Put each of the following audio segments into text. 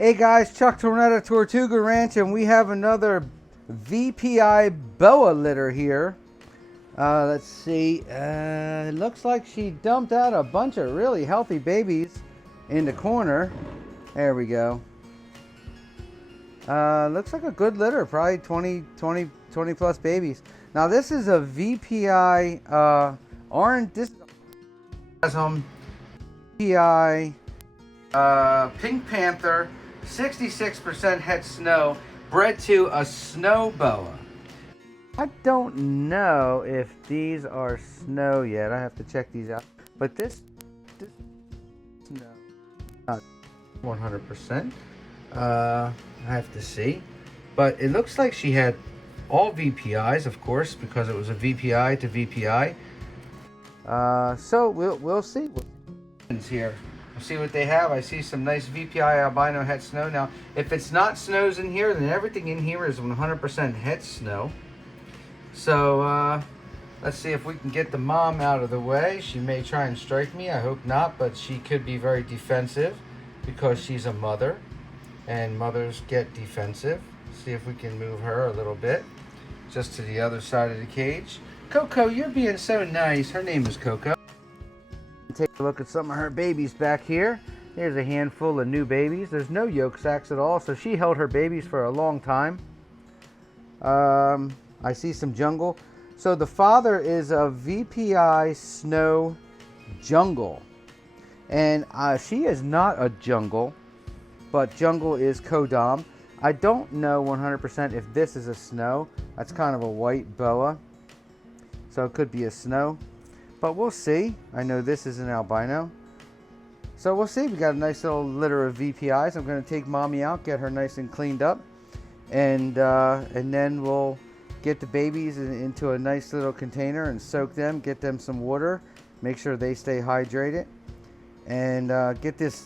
Hey guys, Chuck Tornetta, Tortuga Ranch, and we have another VPI boa litter here. Let's see, it looks like she dumped out a bunch of really healthy babies in the corner. There we go. Looks like a good litter, probably 20 plus babies. Now this is a VPI orange, this is VPI Pink Panther, 66% het snow, bred to a snow boa. I don't know if these are snow yet. I have to check these out. But this snow, not 100%. I have to see. But it looks like she had all VPIs, of course, because it was a VPI to VPI. So we'll see what's here. We'll see what they have. I see some nice VPI albino het snow. Now, if it's not snows in here, then everything in here is 100% het snow. So let's see if we can get the mom out of the way. She may try and strike me. I hope not, but she could be very defensive because she's a mother, and mothers get defensive. See if we can move her a little bit, just to the other side of the cage. Coco, you're being so nice. Her name is Coco. Take a look at some of her babies back here. Here's a handful of new babies. There's no yolk sacs at all, so she held her babies for a long time. I see some jungle. So the father is a VPI Snow Jungle. And she is not a jungle, but jungle is Kodam. I don't know 100% if this is a snow. That's kind of a white boa. So it could be a snow. But we'll see. I know this is an albino. So we'll see. We got a nice little litter of VPIs. I'm going to take mommy out, get her nice and cleaned up. And then we'll get the babies into a nice little container and soak them, get them some water, make sure they stay hydrated, and get this.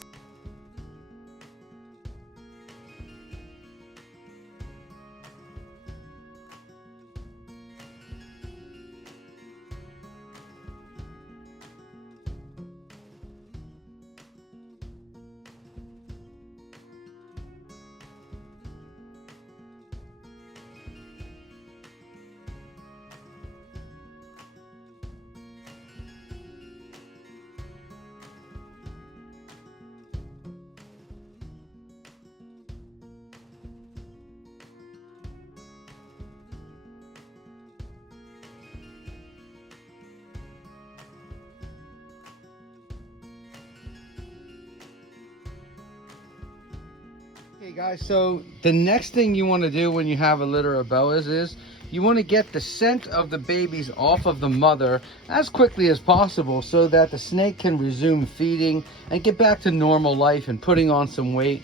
Okay guys, so the next thing you want to do when you have a litter of boas is you want to get the scent of the babies off of the mother as quickly as possible so that the snake can resume feeding and get back to normal life and putting on some weight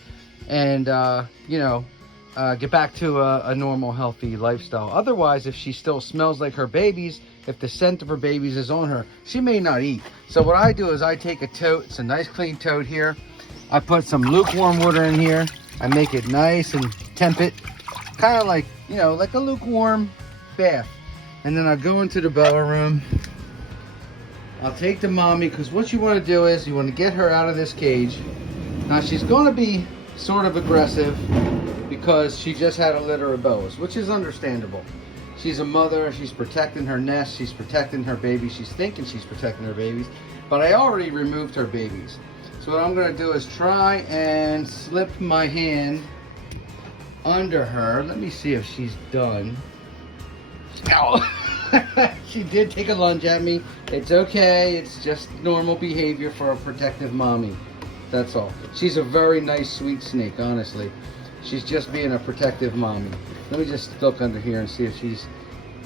and get back to a normal healthy lifestyle. Otherwise, if she still smells like her babies, if the scent of her babies is on her, she may not eat. So what I do is I take a tote. It's a nice clean tote here. I put some lukewarm water in here. I make it nice and temp it, kind of like, like a lukewarm bath. And then I go into the boa room. I'll take the mommy, because what you want to do is you want to get her out of this cage. Now she's going to be sort of aggressive because she just had a litter of boas, which is understandable. She's a mother, she's protecting her nest, she's protecting her babies, she's thinking she's protecting her babies, but I already removed her babies. So what I'm going to do is try and slip my hand under her. Let me see if she's done. Ow! She did take a lunge at me. It's okay. It's just normal behavior for a protective mommy. That's all. She's a very nice, sweet snake, honestly. She's just being a protective mommy. Let me just look under here and see if she's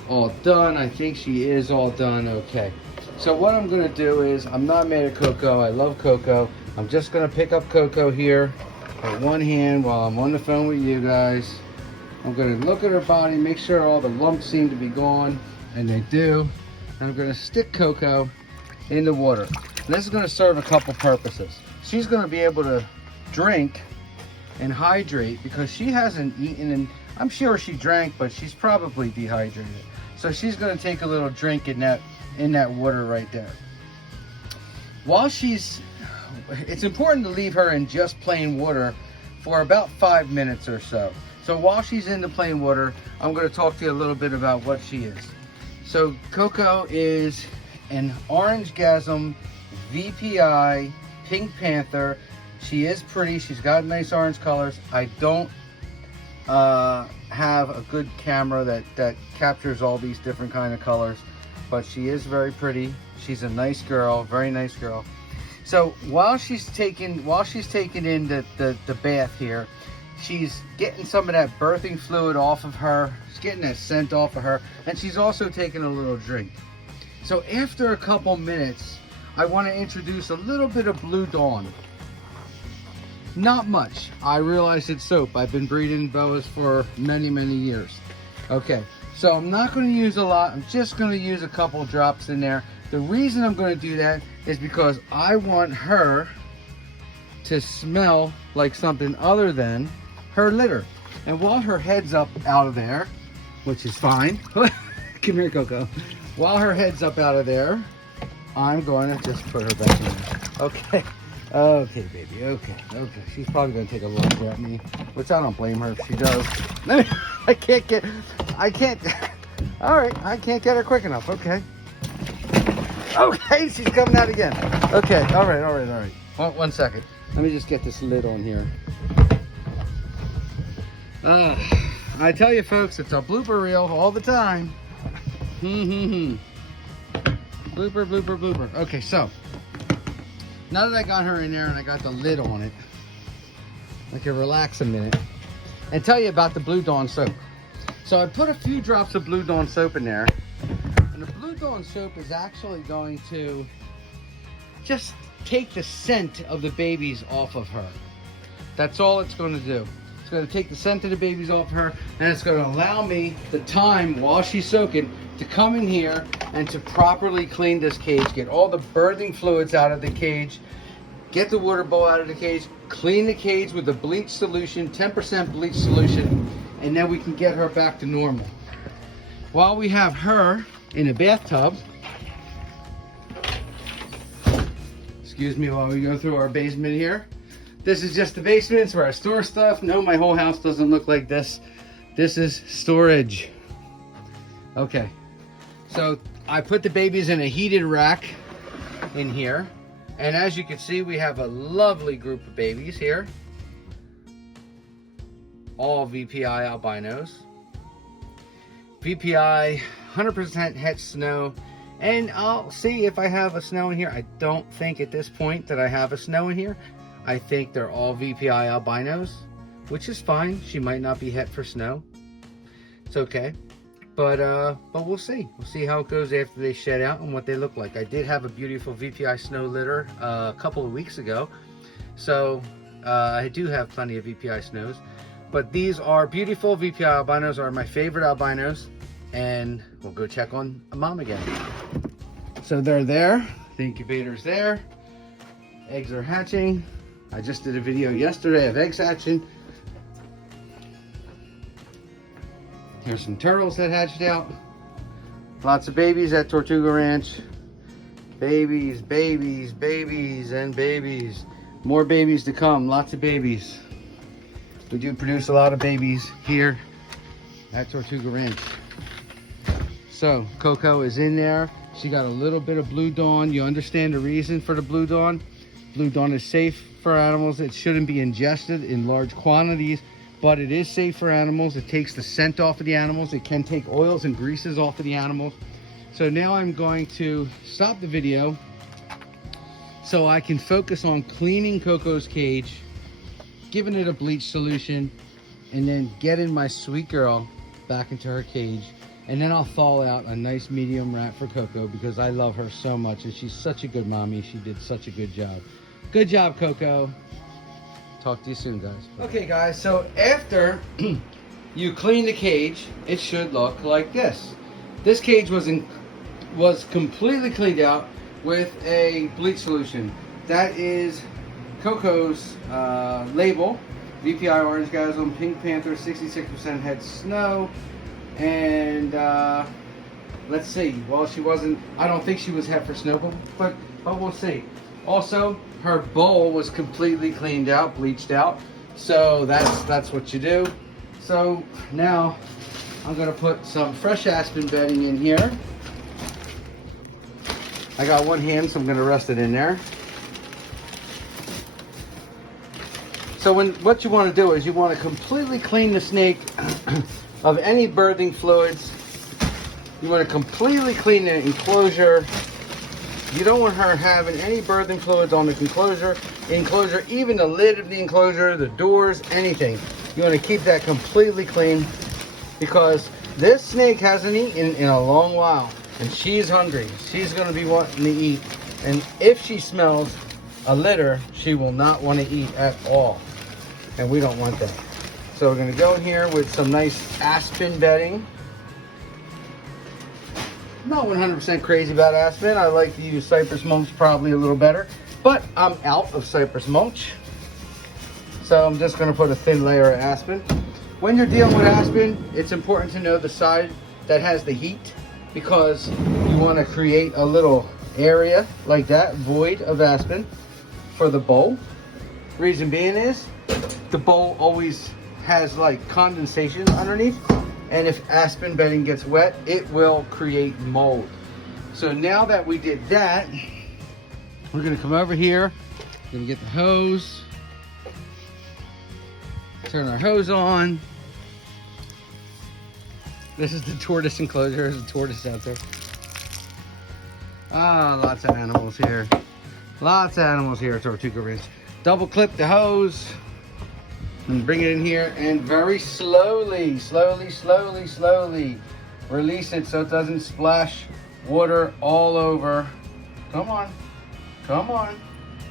all done. I think she is all done. Okay. So what I'm going to do is, I'm not mad at Coco. I love Coco. I'm just going to pick up Coco here with one hand while I'm on the phone with you guys. I'm going to look at her body, make sure all the lumps seem to be gone, and they do. And I'm going to stick Coco in the water. And this is going to serve a couple purposes. She's going to be able to drink and hydrate because she hasn't eaten, and I'm sure she drank, but she's probably dehydrated. So she's going to take a little drink in that water right there. While it's important to leave her in just plain water for about 5 minutes or so. So while she's in the plain water, I'm going to talk to you a little bit about what she is. So Coco is an Orange Gasm VPI Pink Panther. She is pretty. She's got nice orange colors. I don't have a good camera that captures all these different kind of colors, but she is very pretty. She's a nice girl, very nice girl. So while she's taking in the bath here, she's getting some of that birthing fluid off of her. She's getting that scent off of her, and she's also taking a little drink. So after a couple minutes, I want to introduce a little bit of Blue Dawn. Not much. I realize it's soap. I've been breeding boas for many, many years. Okay, so I'm not going to use a lot. I'm just going to use a couple drops in there. The reason I'm going to do that is because I want her to smell like something other than her litter. And while her head's up out of there, which is fine. Come here, Coco. While her head's up out of there, I'm going to just put her back in there. Okay. Okay, baby. Okay. She's probably going to take a look at me, which I don't blame her if she does. I can't. All right. I can't get her quick enough. Okay. Okay. She's coming out again. Okay. All right. One second. Let me just get this lid on here. I tell you, folks, it's a blooper reel all the time. Blooper. Okay, so now that I got her in there and I got the lid on it, I can relax a minute and tell you about the Blue Dawn soap. So I put a few drops of Blue Dawn soap in there, and the Blue Dawn soap is actually going to just take the scent of the babies off of her. That's all it's going to do. It's going to take the scent of the babies off her, and it's going to allow me the time while she's soaking to come in here and to properly clean this cage, get all the birthing fluids out of the cage, get the water bowl out of the cage, clean the cage with a bleach solution, 10% bleach solution, and then we can get her back to normal. While we have her in a bathtub, excuse me while we go through our basement here. This is just the basement. It's where I store stuff. No, my whole house doesn't look like this. This is storage. Okay, so I put the babies in a heated rack in here. And as you can see, we have a lovely group of babies here. All VPI albinos. VPI 100% het snow. And I'll see if I have a snow in here. I don't think at this point that I have a snow in here. I think they're all VPI albinos, which is fine. She might not be het for snow. It's okay. But we'll see. We'll see how it goes after they shed out and what they look like. I did have a beautiful VPI snow litter a couple of weeks ago. So I do have plenty of VPI snows. But these are beautiful. VPI albinos are my favorite albinos. And we'll go check on a mom again. So they're there. The incubator's there. Eggs are hatching. I just did a video yesterday of eggs hatching. Here's some turtles that hatched out. Lots of babies at Tortuga Ranch. Babies, and babies. More babies to come, lots of babies. We do produce a lot of babies here at Tortuga Ranch. So Coco is in there. She got a little bit of Blue Dawn. You understand the reason for the Blue Dawn? Blue Dawn is safe for animals. It shouldn't be ingested in large quantities, but it is safe for animals. It takes the scent off of the animals. It can take oils and greases off of the animals. So now I'm going to stop the video so I can focus on cleaning Coco's cage, giving it a bleach solution, and then getting my sweet girl back into her cage. And then I'll thaw out a nice medium rat for Coco because I love her so much and she's such a good mommy. She did such a good job. Good job, Coco. Talk to you soon, guys. Okay, guys, so after you clean the cage, it should look like this. This cage was completely cleaned out with a bleach solution. That is Coco's label, VPI Orange Gasm, Pink Panther, 66% het snow. And let's see, well, she wasn't, I don't think she was het for snow, but we'll see. Also, her bowl was completely cleaned out, bleached out. So that's what you do. So now I'm gonna put some fresh aspen bedding in here. I got one hand, so I'm gonna rest it in there. So what you want to do is you want to completely clean the snake of any birthing fluids. You want to completely clean the enclosure. You don't want her having any birthing fluids on the enclosure, even the lid of the enclosure, the doors, anything. You want to keep that completely clean because this snake hasn't eaten in a long while and she's hungry. She's going to be wanting to eat. And if she smells a litter, she will not want to eat at all. And we don't want that. So we're going to go in here with some nice aspen bedding. I'm not 100% crazy about aspen. I like to use cypress mulch probably a little better, but I'm out of cypress mulch. So I'm just going to put a thin layer of aspen. When you're dealing with aspen, it's important to know the side that has the heat because you want to create a little area like that, void of aspen for the bowl. Reason being is the bowl always has like condensation underneath, and if aspen bedding gets wet, it will create mold. So now that we did that, we're gonna come over here, gonna get the hose, turn our hose on. This is the tortoise enclosure. There's a tortoise out there. Ah, lots of animals here. Lots of animals here at Tortuga Ranch. Double clip the hose and bring it in here and very slowly release it so it doesn't splash water all over. Come on, come on.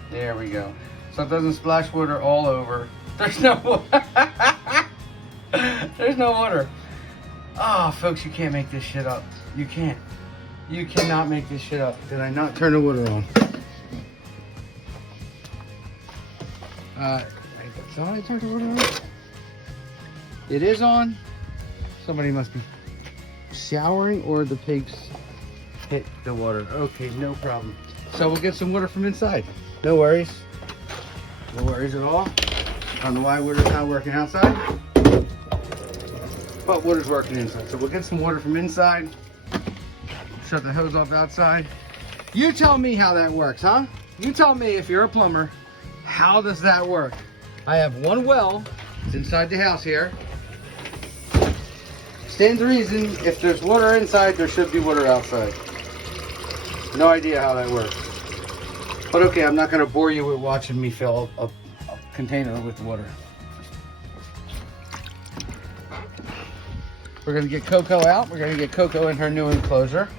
There we go. So it doesn't splash water all over. There's no water. There's no water. Oh, folks, you can't make this shit up. You can't. You cannot make this shit up. Did I not turn the water on? So I turned the water on. It is on. Somebody must be showering or the pigs hit the water. Okay, no problem. So we'll get some water from inside. No worries. No worries at all. I don't know why water's not working outside, but water's working inside. So we'll get some water from inside. Shut the hose off outside. You tell me how that works, huh? You tell me, if you're a plumber, how does that work? I have one well. It's inside the house here. Stands to reason, if there's water inside, there should be water outside. No idea how that works. But okay, I'm not going to bore you with watching me fill a container with water. We're going to get Coco out. We're going to get Coco in her new enclosure.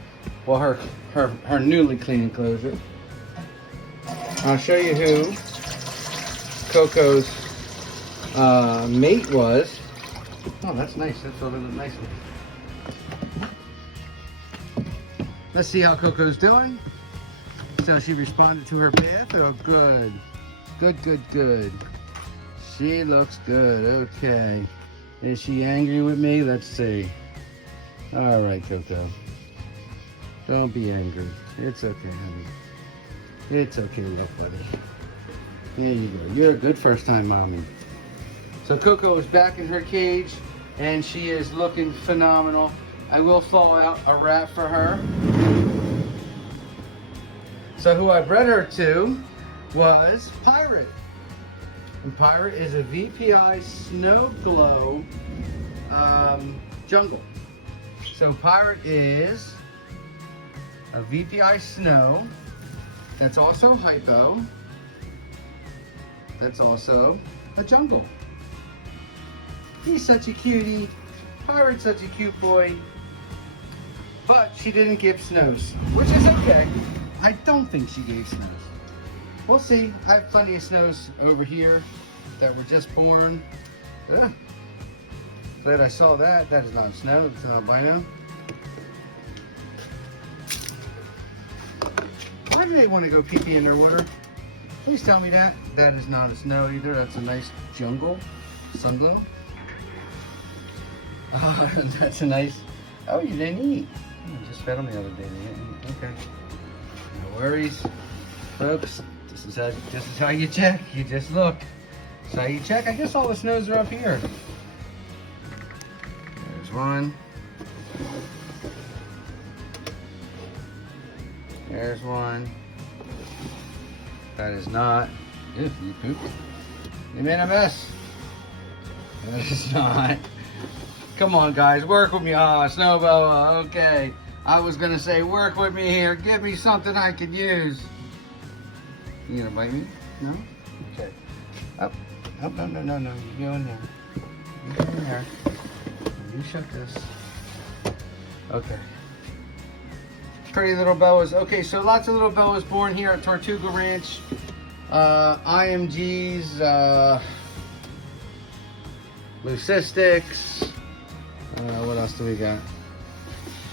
Well, her newly clean enclosure. I'll show you who Coco's mate was. Oh, that's nice. That's filled in nicely. Let's see how Coco's doing. So she responded to her bath. Oh, good. Good, good, good. She looks good. Okay. Is she angry with me? Let's see. All right, Coco. Don't be angry. It's okay, honey. It's okay, love buddy. There you go. You're a good first-time mommy. So Coco is back in her cage, and she is looking phenomenal. I will thaw out a wrap for her. So who I bred her to was Pirate. And Pirate is a VPI Snow Glow jungle. So Pirate is a VPI Snow. That's also hypo. That's also a jungle. He's such a cutie. Pirate's such a cute boy. But she didn't give snows, which is okay. I don't think she gave snows. We'll see. I have plenty of snows over here that were just born. Ugh. Glad I saw that. That is not snow. It's not albino. Why do they want to go pee-pee in their water? Please tell me that. That is not a snow either. That's a nice jungle sunglow. Oh, that's a nice. Oh, you didn't eat. I just fed them the other day. They didn't eat. Okay. No worries, folks. This is how you check. You just look. So you check, I guess all the snows are up here. There's one. There's one. That is not. If you pooped. You made a mess. That is not. Come on, guys, work with me. Ah, snow boa. Okay. I was gonna say, work with me here. Give me something I can use. You gonna bite me? No? Okay. Up. Up. No, no, no, no. You go in there. You go in there. You shut this. Okay. Pretty little boas. Okay, so lots of little boas born here at Tortuga Ranch. IMGs, leucistics. What else do we got?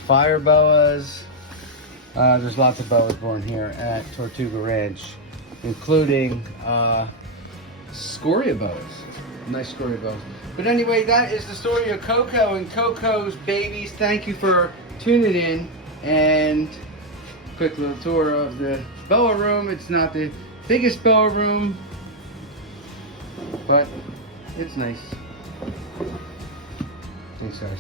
Fire boas. There's lots of boas born here at Tortuga Ranch, including scoria boas. Nice scoria boas. But anyway, that is the story of Coco and Coco's babies. Thank you for tuning in. And quick little tour of the boa room. It's not the biggest boa room, but it's nice. Thanks, guys.